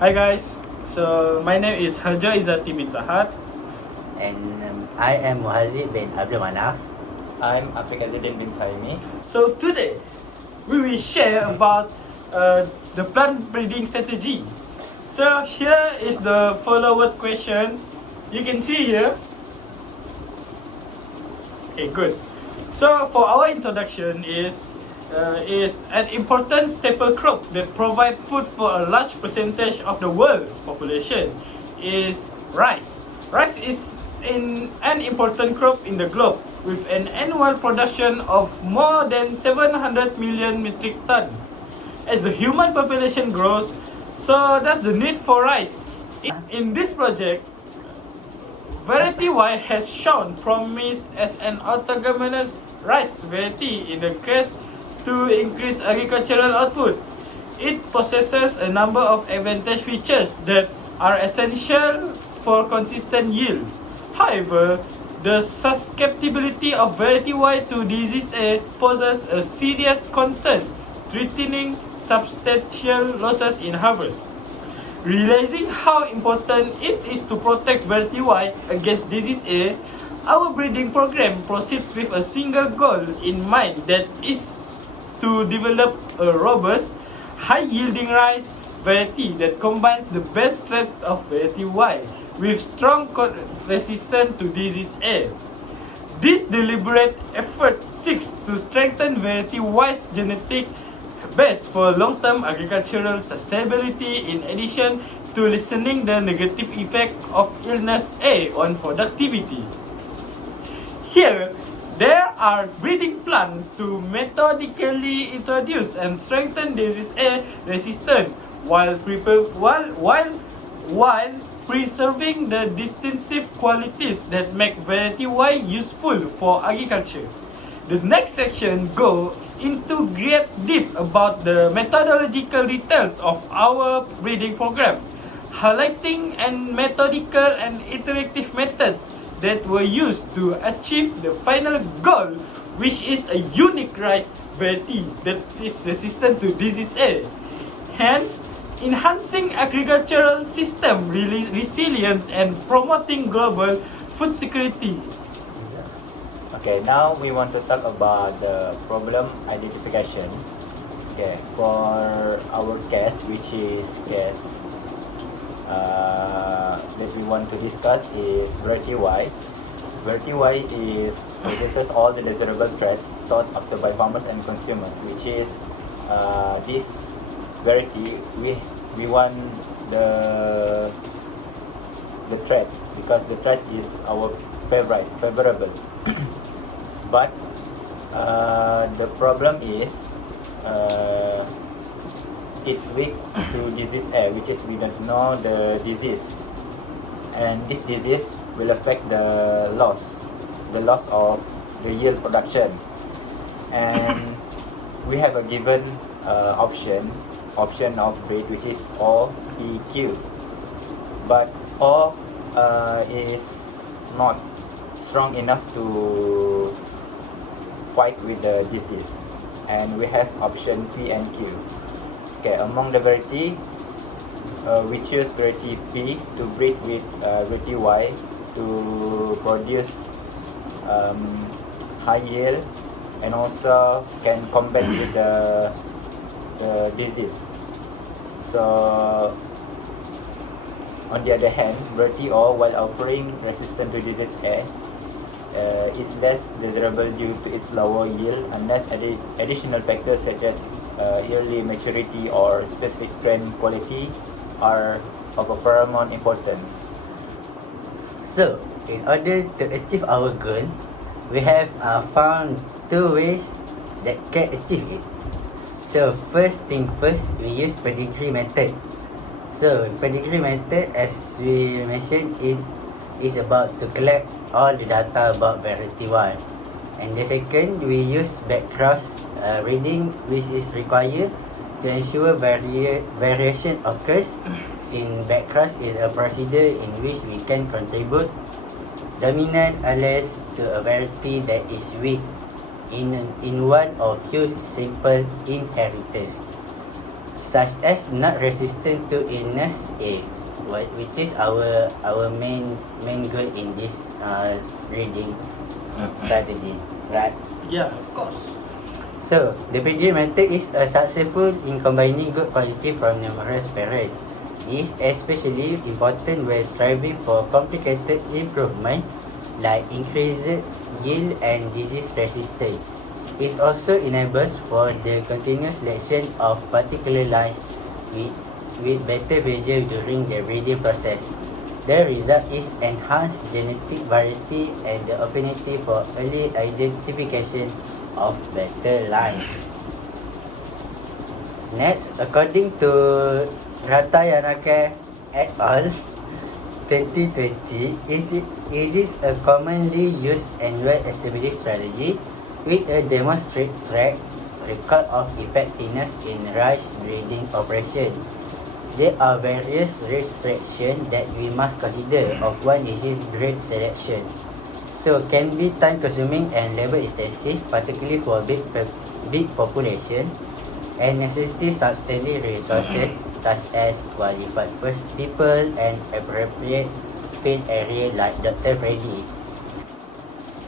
Hi guys, so my name is Izzati bin Sahat. And I am Muhadzdzib bin Abd Manaff. I'm Afiq Aizudin bin Suhaimi. So today we will share about the plant breeding strategy. So here is the follow-up question. You can see here. Okay, good. So for our introduction is an important staple crop that provides food for a large percentage of the world's population is rice. Rice is an important crop in the globe with an annual production of more than 700 million metric tons. As the human population grows, so does the need for rice. In this project, variety Y has shown promise as an autogamous rice variety in the quest to increase agricultural output. It possesses a number of advantage features that are essential for consistent yield. However, the susceptibility of variety Y to disease A poses a serious concern, threatening substantial losses in harvest. Realizing how important it is to protect variety Y against disease A, our breeding program proceeds with a single goal in mind, that is to develop a robust, high-yielding rice variety that combines the best traits of variety Y with strong resistance to disease A. This deliberate effort seeks to strengthen variety Y's genetic base for long-term agricultural sustainability in addition to lessening the negative effect of illness A on productivity. Here, there are breeding plans to methodically introduce and strengthen disease A resistance while preserving the distinctive qualities that make variety Y useful for agriculture. The next section goes into great depth about the methodological details of our breeding program, highlighting and methodical and iterative methods that were used to achieve the final goal, which is a unique rice variety that is resistant to disease A. Hence, enhancing agricultural system resilience and promoting global food security. Okay, now we want to talk about the problem identification. Okay, for our case, which is case that we want to discuss is variety Y. Variety Y possesses all the desirable traits sought after by farmers and consumers, which is this variety. We want the trait because the trait is our favorable. But the problem is it's weak to disease A, which is we don't know the disease, and this disease will affect the loss of the yield production. And we have a given option of breed, which is O, P, Q, but O is not strong enough to fight with the disease, and we have option P and Q. Okay, among the variety, we choose variety P to breed with variety Y to produce high yield and also can combat with the disease. So on the other hand, variety O, while offering resistance to disease A, is less desirable due to its lower yield unless additional factors such as early maturity or specific trend quality are of a paramount importance. So, in order to achieve our goal, we have found two ways that can achieve it. So, first thing first, we use pedigree method. So, pedigree method, as we mentioned, is about to collect all the data about variety Y. And the second, we use backcross breeding, which is required to ensure variation occurs, since backcross is a procedure in which we can contribute dominant alleles to a variety that is weak in one or few simple inheritors. such as not resistant to illness A, which is our main goal in this breeding strategy, right? Yeah, of course. So, the breeding method is successful in combining good quality from numerous parents. It is especially important when striving for complicated improvement like increased yield and disease resistance. It also enables for the continuous selection of particular lines with better vision during the breeding process. The result is enhanced genetic variety and the opportunity for early identification of better lines. Next, according to Ratayanaka et al. 2020, it is a commonly used and well-established strategy with a demonstrated track record of effectiveness in rice breeding operation. There are various restrictions that we must consider of one is breed selection. So can be time consuming and labor intensive, particularly for big population, and necessity substantial resources such as qualified first people and appropriate field area like Dr. Freddy.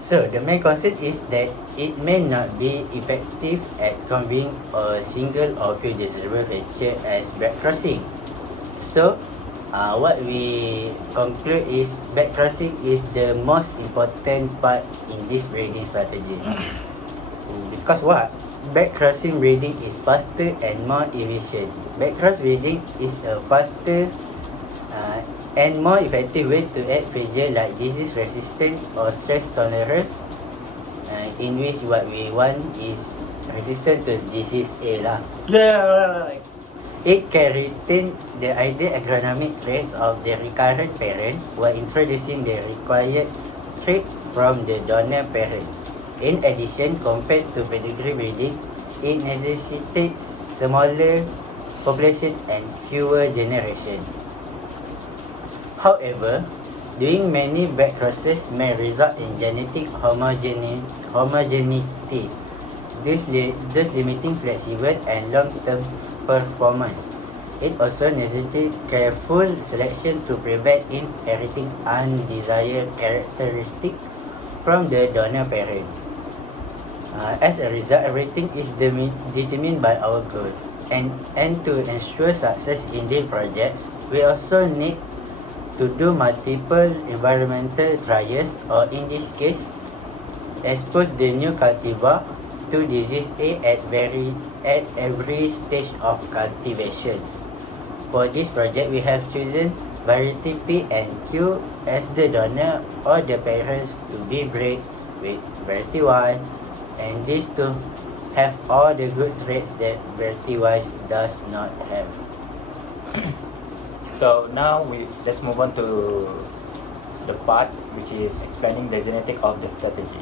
So the main concern is that it may not be effective at conveying a single or few desirable feature as back crossing. So what we conclude is back crossing is the most important part in this breeding strategy. Because what? Back crossing breeding is faster and more efficient. Back cross breeding is a faster and more effective way to add feature like disease resistance or stress tolerance, in which what we want is resistant to disease A lah. Yeah, right. It can retain the ideal agronomic traits of the recurrent parent while introducing the required trait from the donor parent. In addition, compared to pedigree breeding, it necessitates smaller population and fewer generations. However, doing many back crosses may result in genetic homogeneity, thus limiting flexible and long-term performance. It also necessitates careful selection to prevent inheriting undesired characteristics from the donor parent. As a result, everything is determined by our goal. And to ensure success in these projects, we also need to do multiple environmental trials, or in this case, expose the new cultivar to disease A at every stage of cultivation. For this project, we have chosen variety P and Q as the donor or the parents to be bred with variety Y, and these two have all the good traits that variety Y does not have. So now let's move on to the part which is explaining the genetic of the strategy.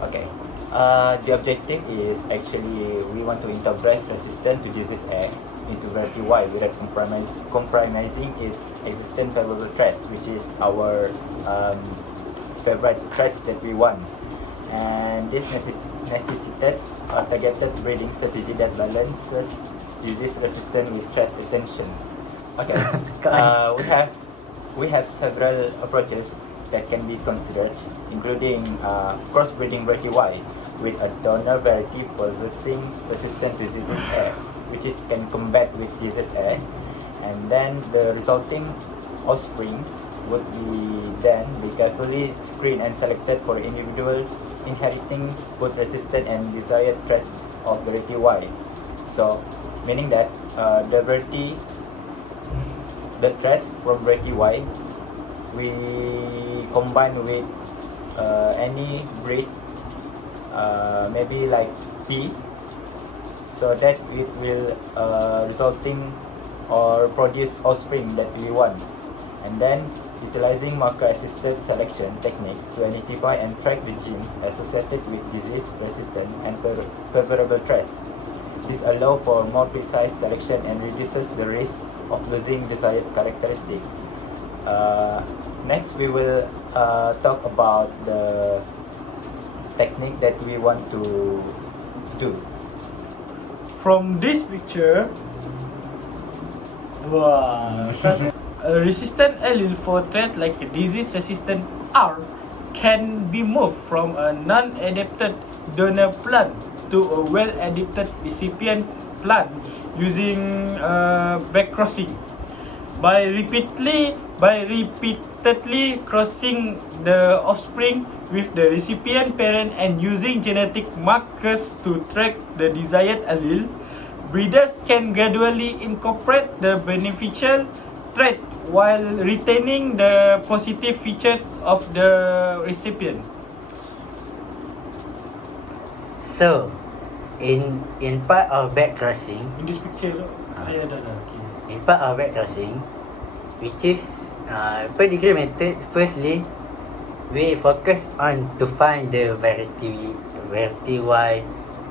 Okay. The objective is actually we want to interbreed resistant to disease A into variety Y without compromising its existing favorable traits, which is our favorite traits that we want. And this necessitates a targeted breeding strategy that balances disease resistance with trait retention. Okay, we have several approaches that can be considered, including crossbreeding variety Y with a donor variety possessing resistance to disease A, which is can combat with disease A, and then the resulting offspring would then be carefully screened and selected for individuals inheriting both resistant and desired traits of variety Y. So, meaning that the traits from variety Y we combine with any breed, maybe like P, so that it will resulting or produce offspring that we want, and then utilizing marker-assisted selection techniques to identify and track the genes associated with disease-resistant and favorable traits. This allows for more precise selection and reduces the risk of losing desired characteristics. Next, we will talk about the technique that we want to do. From this picture, Wow. A resistant allele for traits like disease-resistant R can be moved from a non-adapted donor plant to a well-adapted recipient plant using backcrossing. By repeatedly crossing the offspring with the recipient parent and using genetic markers to track the desired allele, breeders can gradually incorporate the beneficial trait while retaining the positive feature of the recipient. So, in part of backcrossing, In this picture, dah. Okay. in part of backcrossing, which is pedigree method, firstly, we focus on to find the variety Y,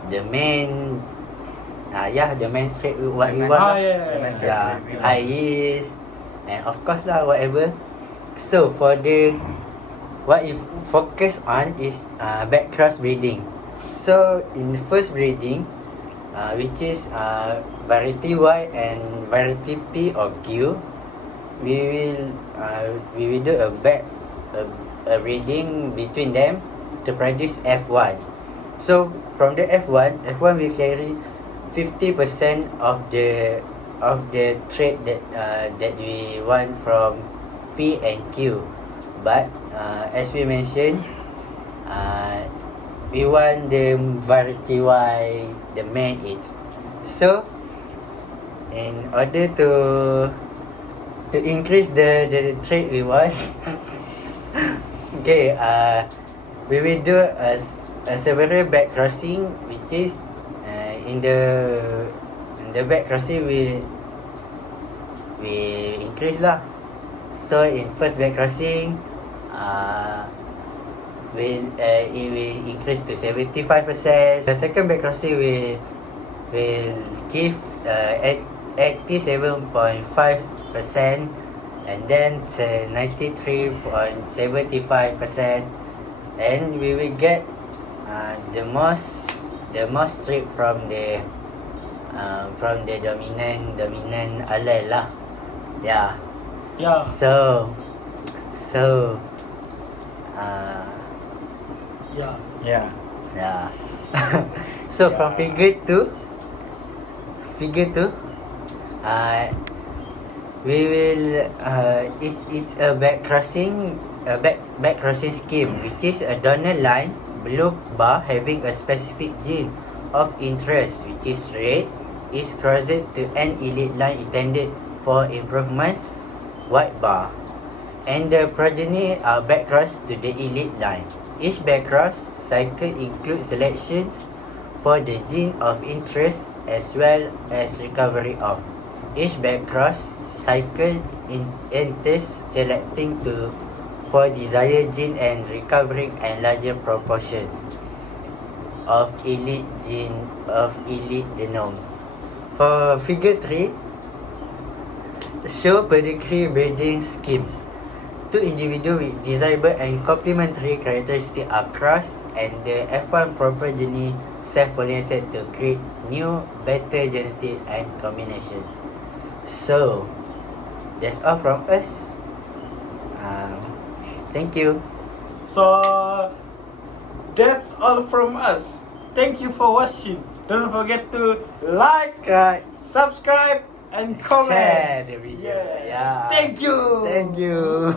the main the main trait what we want. High yield, and of course lah whatever. So for the what you focus on is backcross breeding. So in the first breeding, which is variety Y and variety P or Q, we will do a breeding between them to produce F1. So from the F1 will carry 50% of the trait that we want from P and Q. But as we mentioned, we want the variety Y, the main it. So in order to increase the trait we want, okay, we will do a several back crossing, which is in the back crossing we increase lah. So in first back crossing, it will increase to 75%. The second back crossing will give 87.5%, and then 93.75%, and we will get the most trait from the dominant allele lah. Yeah. So Yeah. So from figure 2, we will it's a back crossing scheme, which is a donor line blue bar having a specific gene of interest, which is red, is crossed to an elite line intended for improvement, white bar, and the progeny are backcrossed to the elite line. Each backcross cycle includes selections for the gene of interest as well as recovery of. Each backcross cycle entails selecting for desired gene and recovering a larger proportions of elite genome. For figure 3, show pedigree breeding schemes. Two individuals with desirable and complementary characteristics are crossed, and the F1 progeny self-pollinated to create new, better genetic and combination. So, that's all from us. Thank you. So that's all from us. Thank you for watching. Don't forget to like, subscribe, and comment. Share the video. Yes. Thank you. Thank you.